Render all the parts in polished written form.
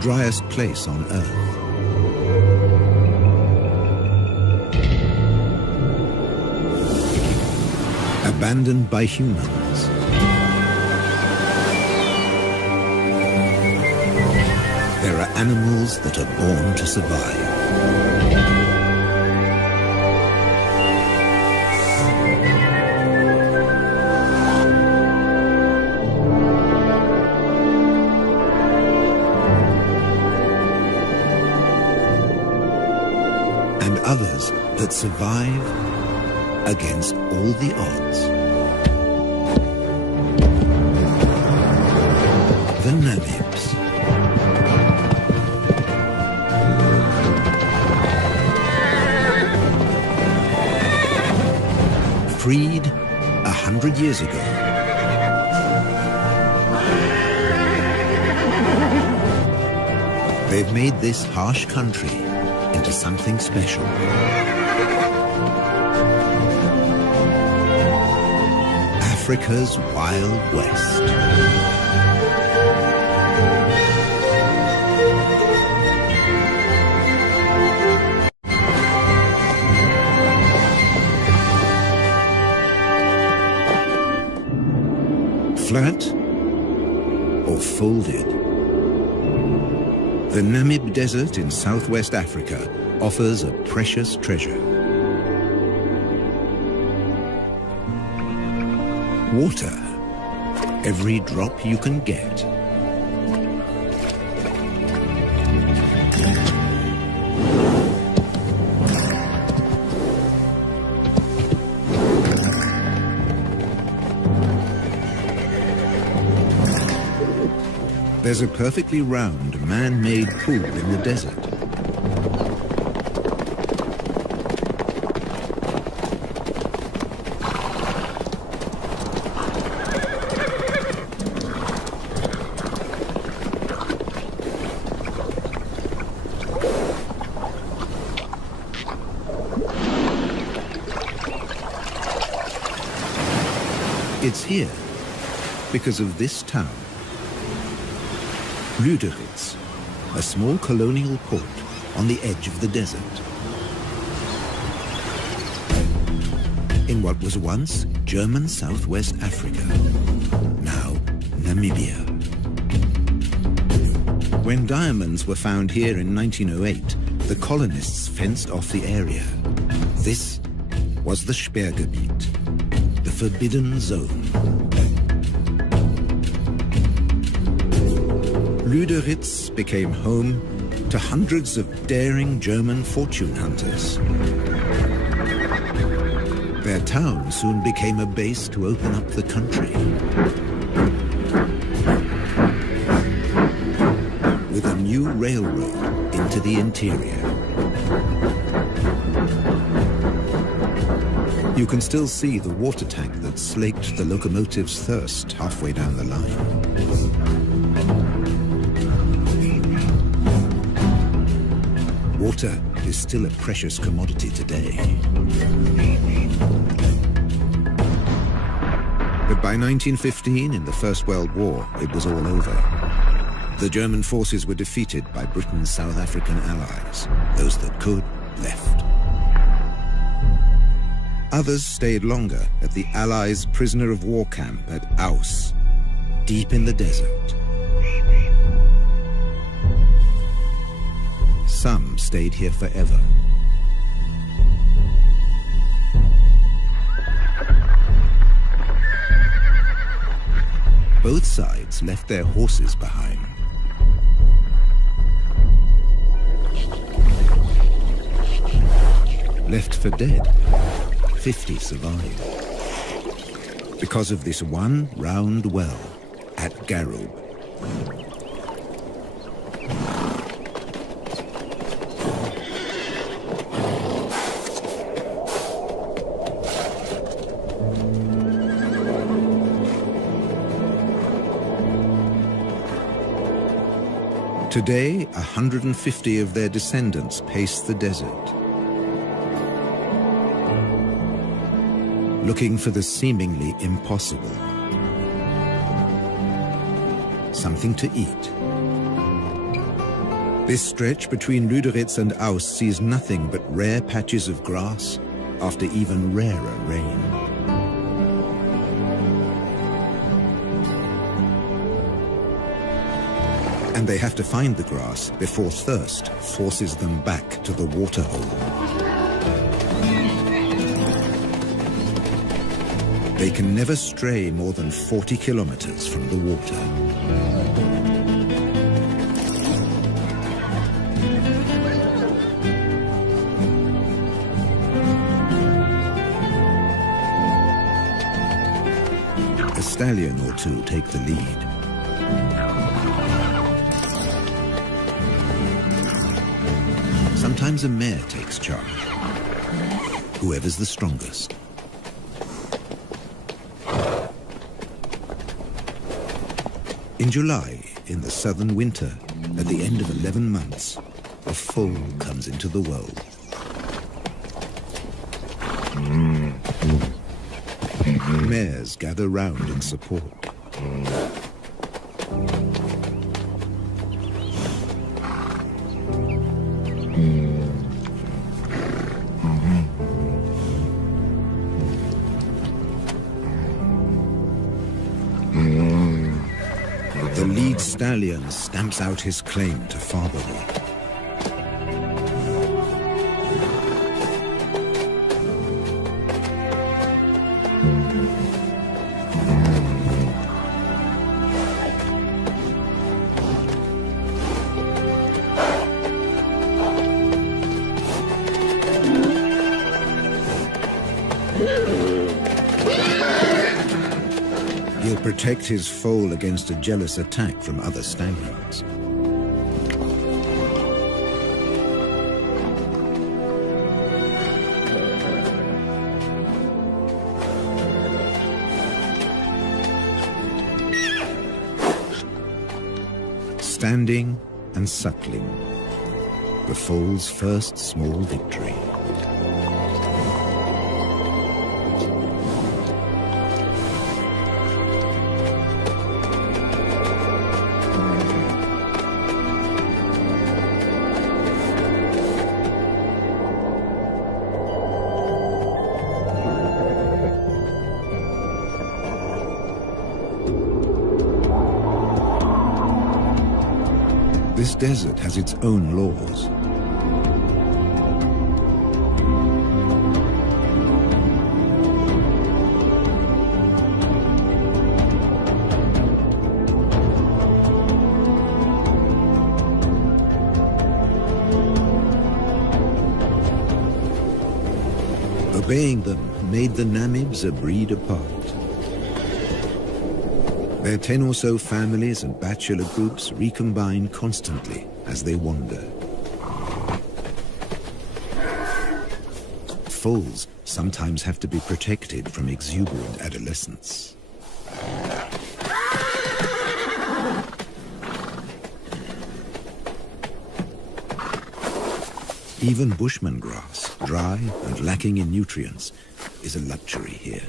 driest place on Earth. Abandoned by humans. There are animals that are born to survive. And others that survive against all the odds. The Namibs. Freed 100 years ago. They've made this harsh country into something special. Africa's Wild West. Flat or folded? The Namib Desert in southwest Africa offers a precious treasure. Water, every drop you can get. There's a perfectly round, man-made pool in the desert. It's here because of this town. Lüderitz, a small colonial port on the edge of the desert. In what was once German Southwest Africa, now Namibia. When diamonds were found here in 1908, the colonists fenced off the area. This was the Sperrgebiet, the forbidden zone. Lüderitz became home to hundreds of daring German fortune hunters. Their town soon became a base to open up the country. With a new railroad into the interior. You can still see the water tank that slaked the locomotive's thirst halfway down the line. Water is still a precious commodity today. But by 1915, in the First World War, it was all over. The German forces were defeated by Britain's South African allies. Those that could, left. Others stayed longer at the Allies' prisoner of war camp at Aus, deep in the desert. Some stayed here forever. Both sides left their horses behind. Left for dead, 50 survived. Because of this one round well at Garub. Today, 150 of their descendants pace the desert, looking for the seemingly impossible. Something to eat, This stretch between Lüderitz and Aus sees nothing but rare patches of grass after even rarer rain. And they have to find the grass before thirst forces them back to the waterhole. They can never stray more than 40 kilometers from the water. A stallion or two take the lead. Sometimes a mare takes charge, whoever's the strongest. In July, in the southern winter, at the end of 11 months, a foal comes into the world. Mares gather round in support. The lead stallion stamps out his claim to fatherhood. He'll protect his foal against a jealous attack from other stallions. Standing and suckling, the foal's first small victory. This desert has its own laws. Obeying them made the Namibs a breed apart. Their 10 or so families and bachelor groups recombine constantly as they wander. Foals sometimes have to be protected from exuberant adolescents. Even bushman grass, dry and lacking in nutrients, is a luxury here.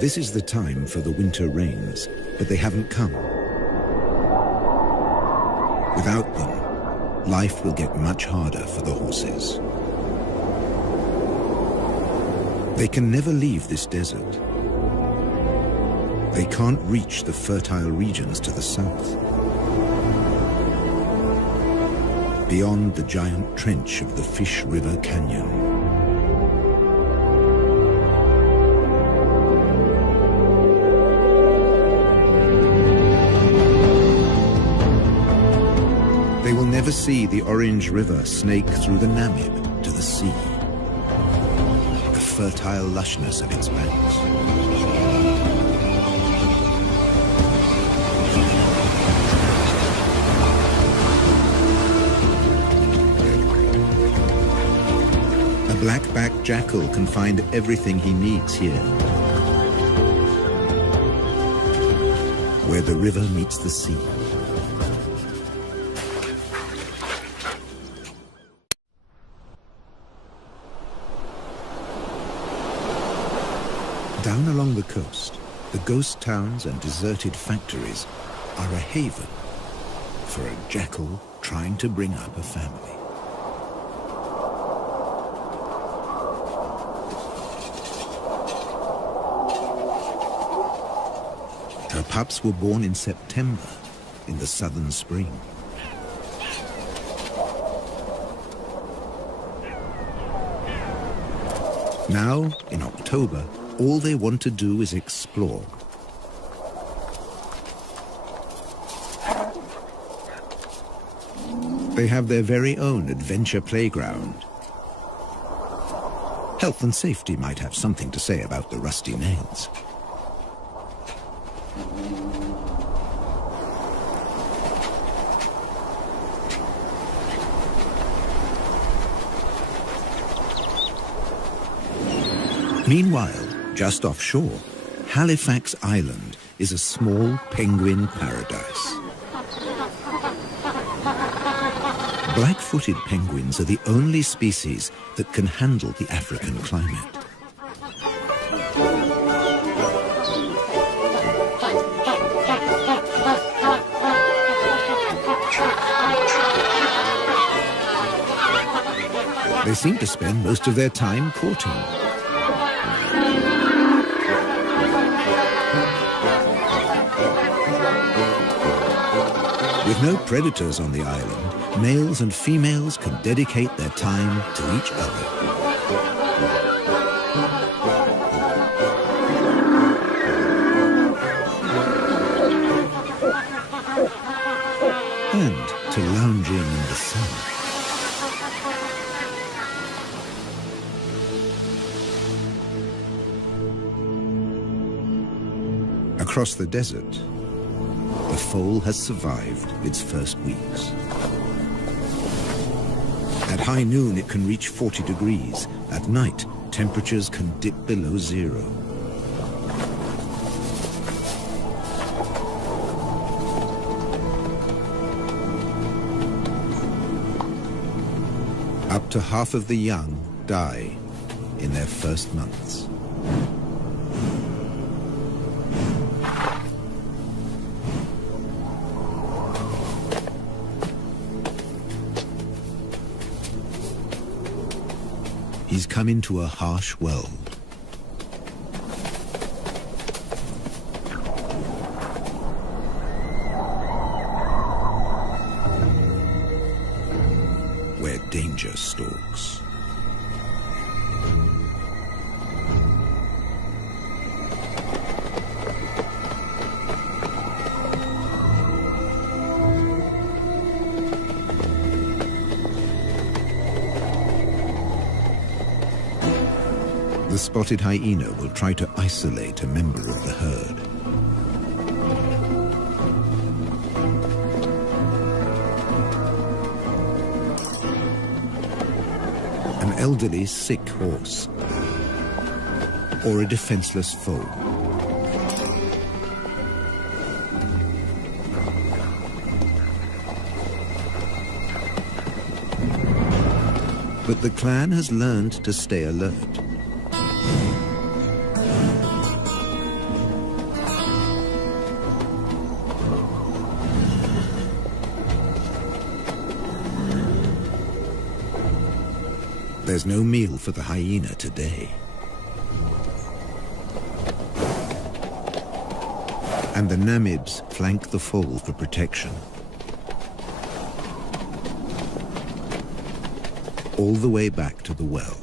This is the time for the winter rains, but they haven't come. Without them, life will get much harder for the horses. They can never leave this desert. They can't reach the fertile regions to the south. Beyond the giant trench of the Fish River Canyon. They will never see the Orange River snake through the Namib to the sea. The fertile lushness of its banks. A black-backed jackal can find everything he needs here, where the river meets the sea. along the coast, the ghost towns and deserted factories are a haven for a jackal trying to bring up a family. Her pups were born in September, in the southern spring. Now, in October, all they want to do is explore. They have their very own adventure playground. Health and safety might have something to say about the rusty nails. Meanwhile, just offshore, Halifax Island is a small penguin paradise. Black-footed penguins are the only species that can handle the African climate. They seem to spend most of their time courting. With no predators on the island, males and females can dedicate their time to each other. And to lounging in the sun. Across the desert, the foal has survived its first weeks. At high noon, it can reach 40 degrees. At night, temperatures can dip below zero. Up to half of the young die in their first months. He's come into a harsh world. Where danger stalks. The spotted hyena will try to isolate a member of the herd. An elderly, sick horse, or a defenseless foal. But the clan has learned to stay alert. There's no meal for the hyena today. And the Namids flank the foal for protection. All the way back to the well.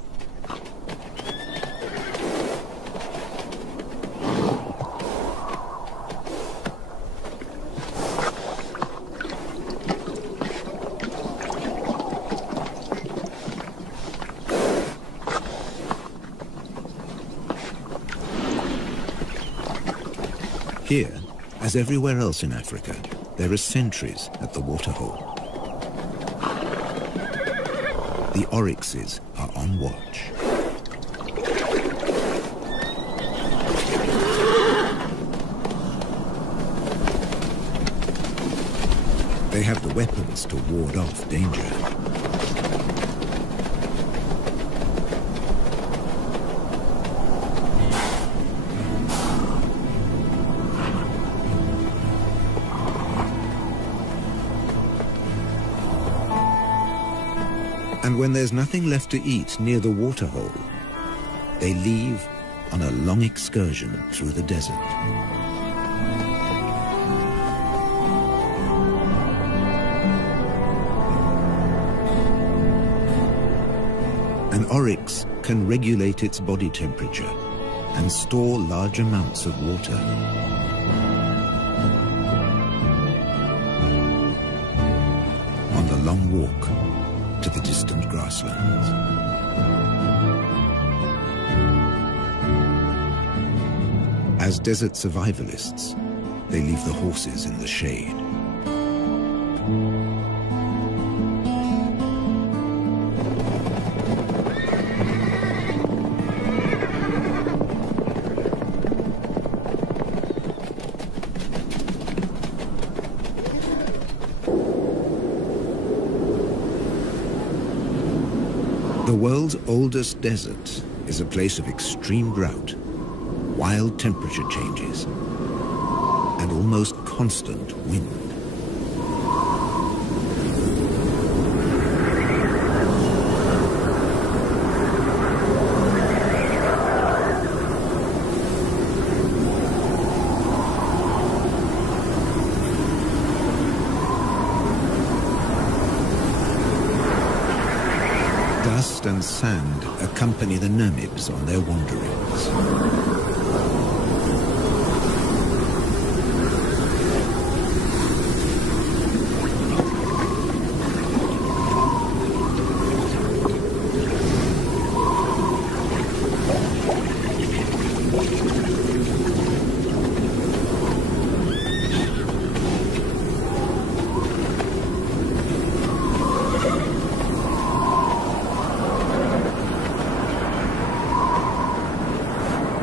Here, as everywhere else in Africa, there are sentries at the waterhole. The oryxes are on watch. They have the weapons to ward off danger. And when there's nothing left to eat near the waterhole, they leave on a long excursion through the desert. An oryx can regulate its body temperature and store large amounts of water. On the long walk to the distant grasslands. As desert survivalists, they leave the horses in the shade. The world's oldest desert is a place of extreme drought, wild temperature changes, and almost constant wind. Dust and sand accompany the Namibs on their wanderings.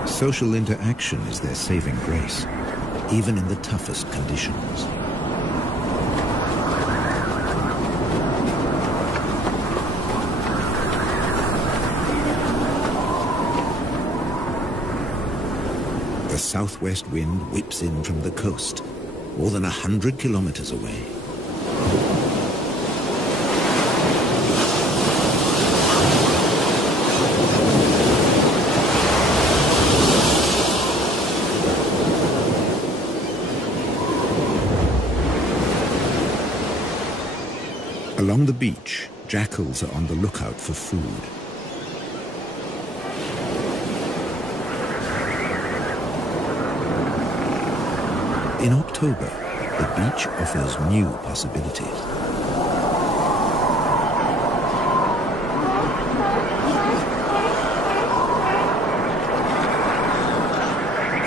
Social interaction is their saving grace, even in the toughest conditions. The southwest wind whips in from the coast, more than 100 kilometers away. Along the beach, jackals are on the lookout for food. In October, the beach offers new possibilities.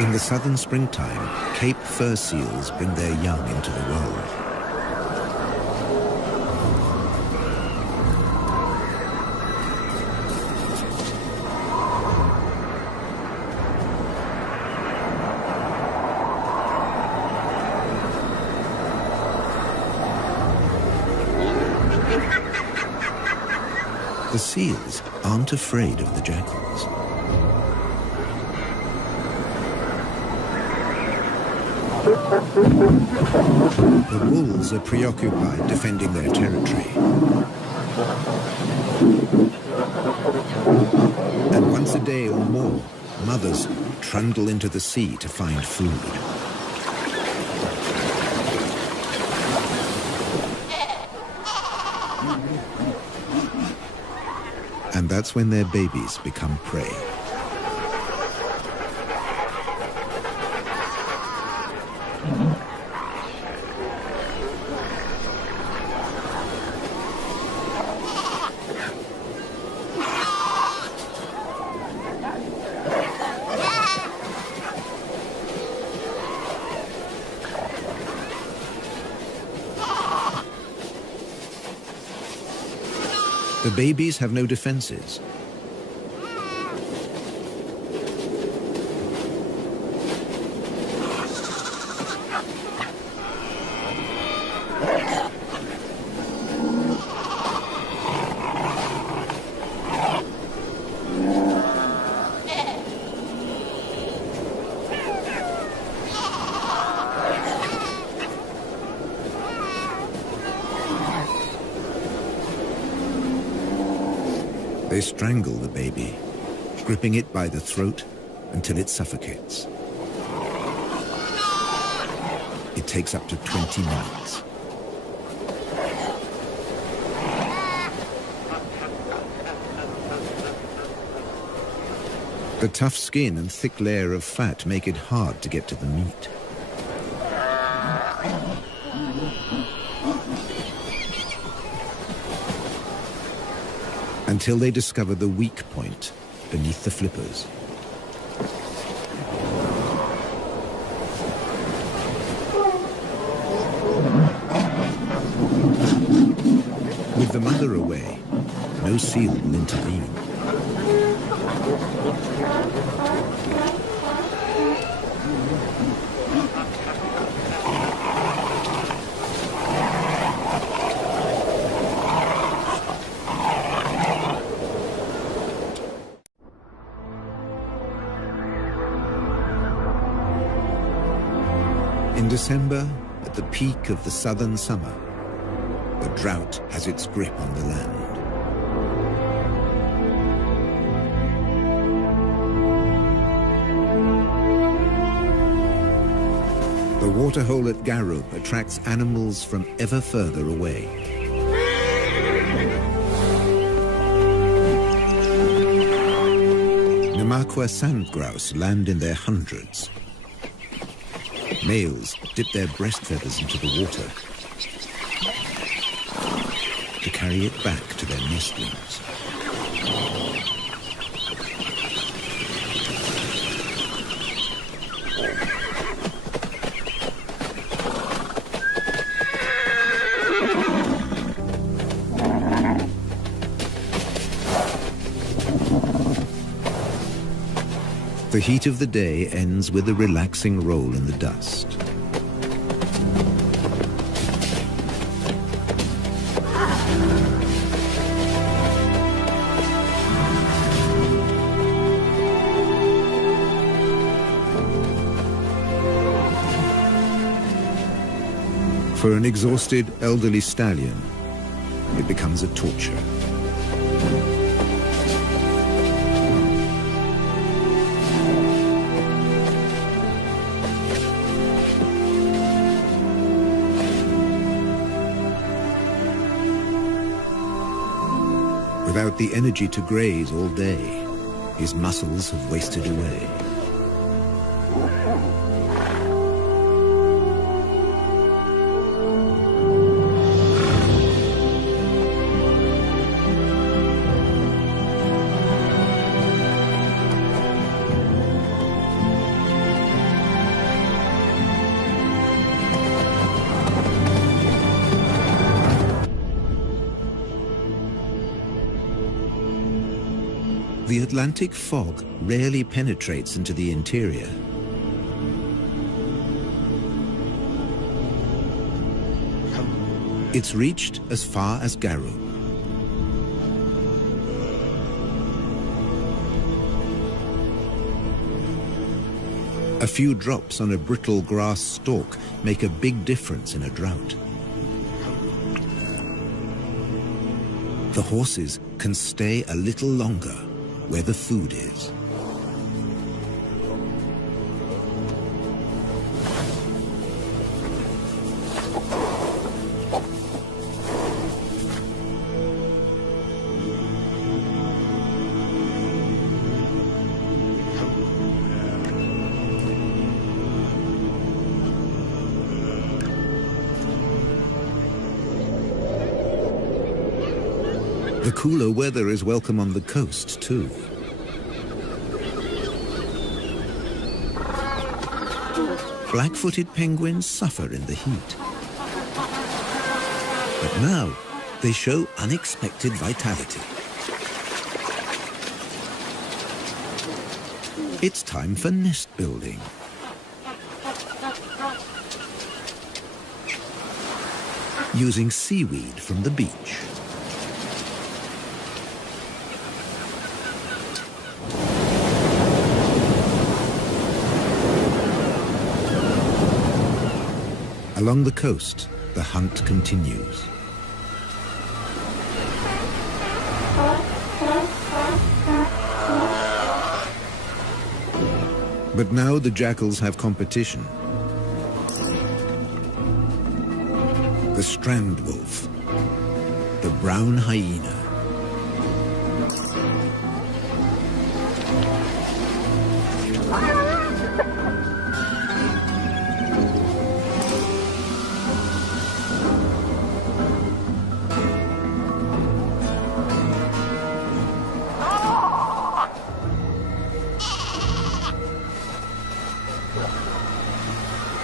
In the southern springtime, Cape fur seals bring their young into the world. The seals aren't afraid of the jackals. The wolves are preoccupied defending their territory. And once a day or more, mothers trundle into the sea to find food. And that's when their babies become prey. The babies have no defenses. They strangle the baby, gripping it by the throat until it suffocates. It takes up to 20 minutes. The tough skin and thick layer of fat make it hard to get to the meat. Until they discover the weak point beneath the flippers. With the mother away, no seal will intervene. In December, at the peak of the southern summer, the drought has its grip on the land. The waterhole at Garub attracts animals from ever further away. Namakwa sand grouse land in their hundreds. Males dip their breast feathers into the water to carry it back to their nestlings. The heat of the day ends with a relaxing roll in the dust. For an exhausted elderly stallion, it becomes a torture. Without the energy to graze all day, his muscles have wasted away. The Atlantic fog rarely penetrates into the interior. It's reached as far as Garub. A few drops on a brittle grass stalk make a big difference in a drought. The horses can stay a little longer where the food is. The cooler weather is welcome on the coast, too. Black-footed penguins suffer in the heat. But now, they show unexpected vitality. It's time for nest building. Using seaweed from the beach. Along the coast, the hunt continues. But now the jackals have competition. The strand wolf, the brown hyena.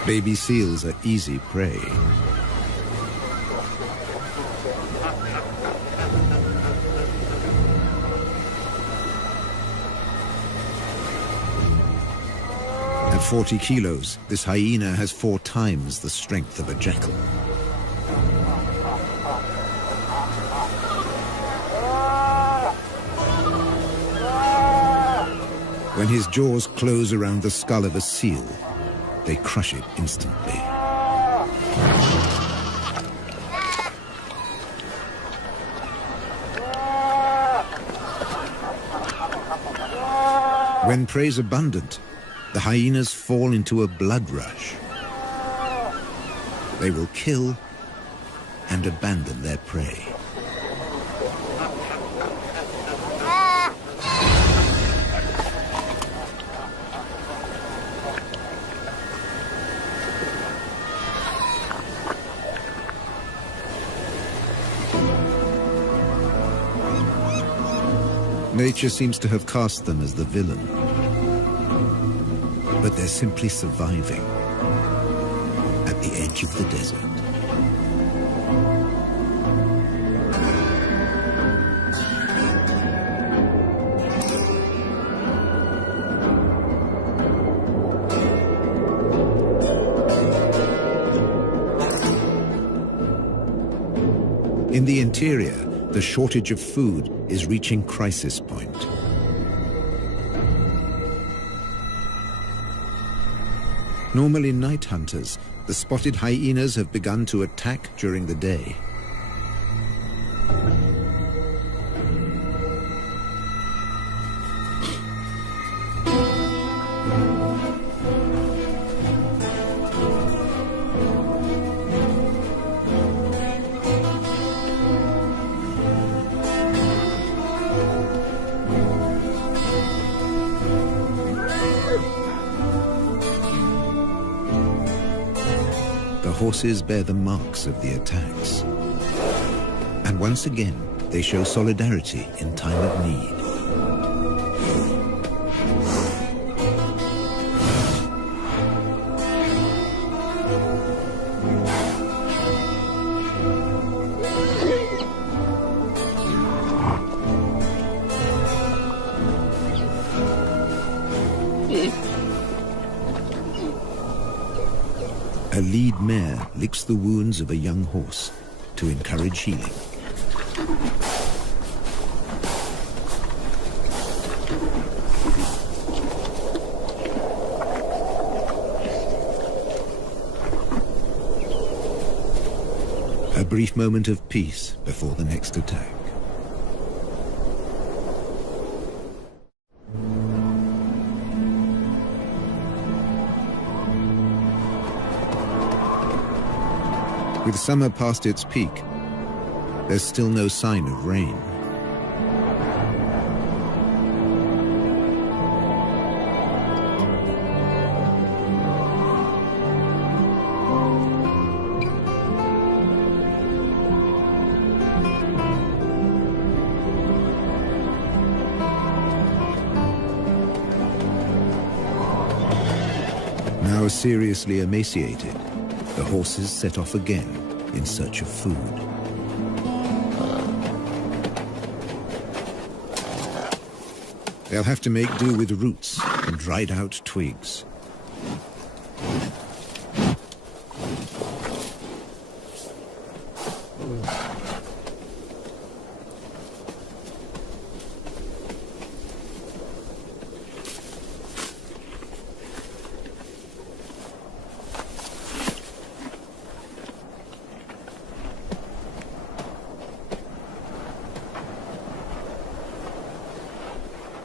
Baby seals are easy prey. At 40 kilos, this hyena has 4 times the strength of a jackal. When his jaws close around the skull of a seal, they crush it instantly. When prey is abundant, the hyenas fall into a blood rush. They will kill and abandon their prey. Nature seems to have cast them as the villain, but they're simply surviving at the edge of the desert. In the interior, the shortage of food is reaching crisis point. Normally night hunters, the spotted hyenas have begun to attack during the day. Horses bear the marks of the attacks. And once again, they show solidarity in time of need. A lead mare licks the wounds of a young horse to encourage healing. A brief moment of peace before the next attack. With summer past its peak, there's still no sign of rain. Now seriously emaciated, the horses set off again in search of food. They'll have to make do with roots and dried out twigs.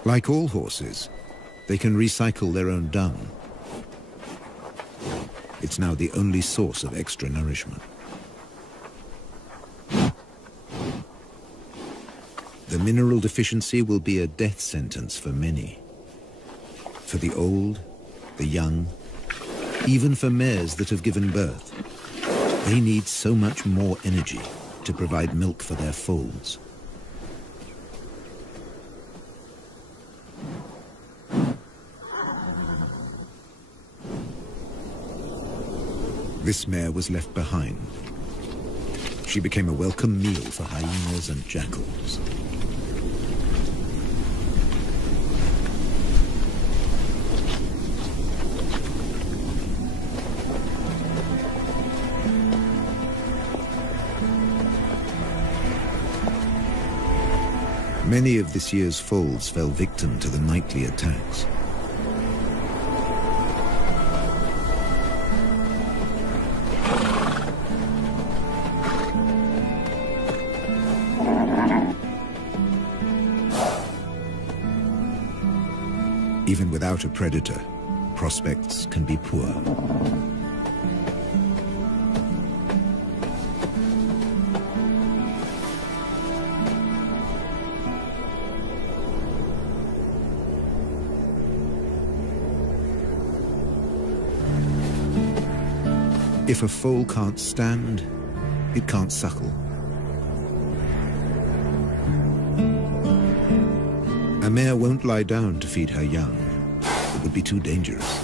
Like all horses, They can recycle their own dung. It's now the only source of extra nourishment. The mineral deficiency will be a death sentence for many. For the old, the young, even for mares that have given birth, they need so much more energy to provide milk for their foals. This mare was left behind. She became a welcome meal for hyenas and jackals. Many of this year's foals fell victim to the nightly attacks. Even without a predator, prospects can be poor. If a foal can't stand, it can't suckle. A mare won't lie down to feed her young. It would be too dangerous.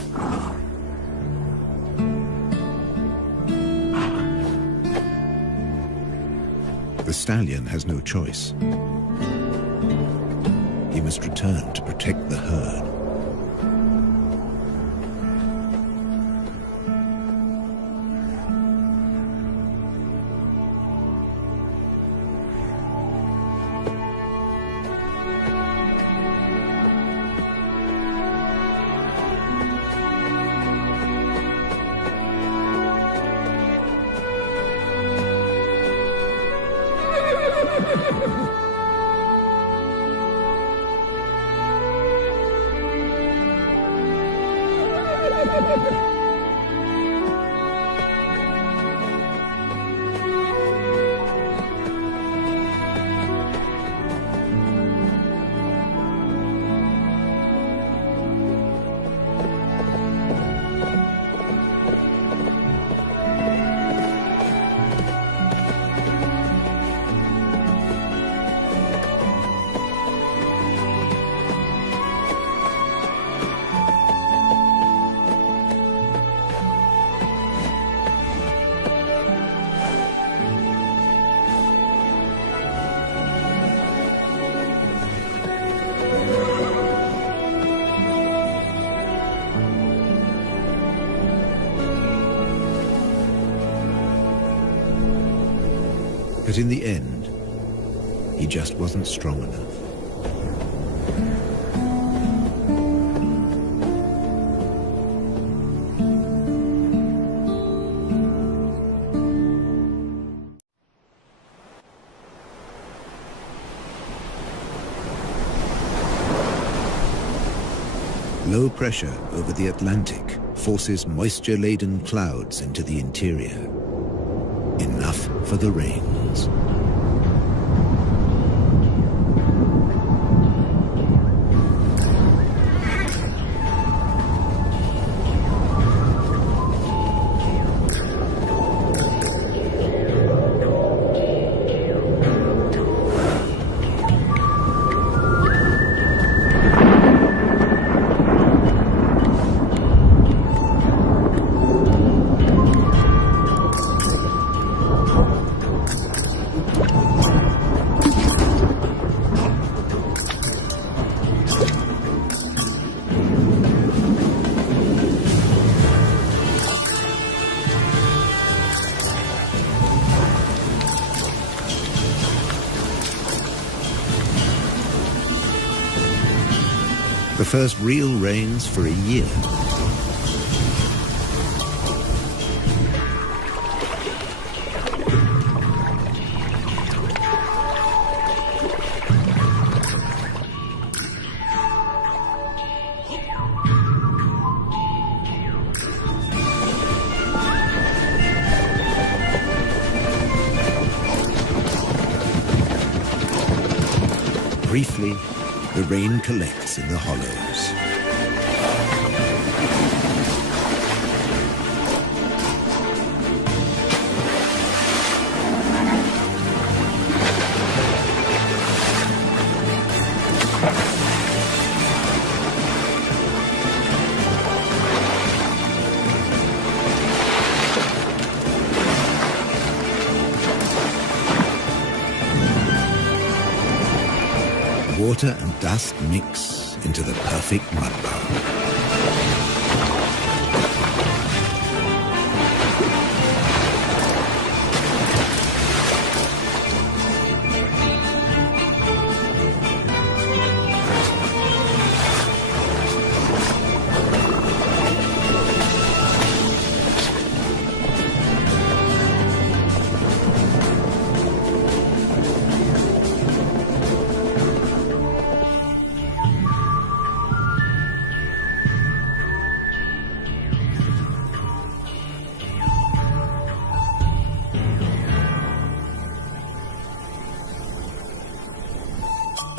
The stallion has no choice. He must return to protect the herd. But in the end, he just wasn't strong enough. Low pressure over the Atlantic forces moisture-laden clouds into the interior. Enough for the rains. The first real rains for a year. Briefly, the rain collects in the hollows. Water and dust mix into the perfect mudbowl.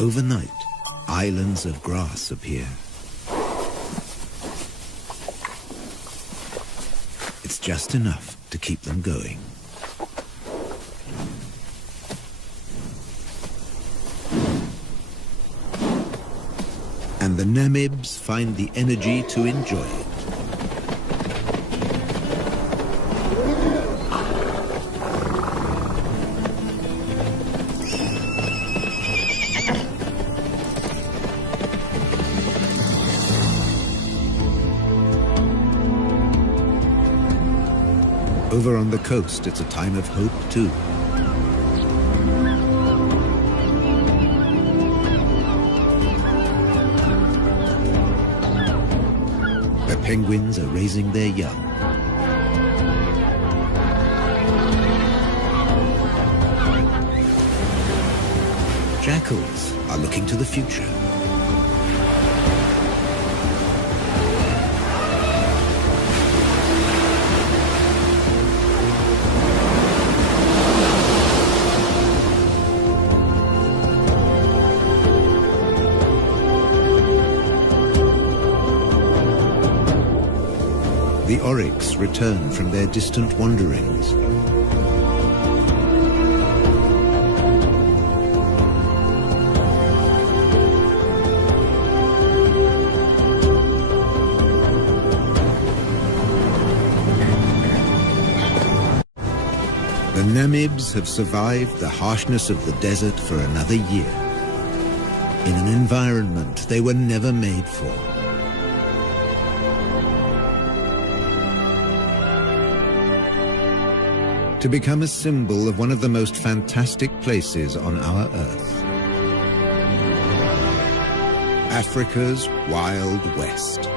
Overnight, islands of grass appear. It's just enough to keep them going. And the Namibs find the energy to enjoy it. Over on the coast, it's a time of hope, too. The penguins are raising their young. Jackals are looking to the future. The oryx return from their distant wanderings. The Namibs have survived the harshness of the desert for another year, in an environment they were never made for. To become a symbol of one of the most fantastic places on our Earth. Africa's Wild West.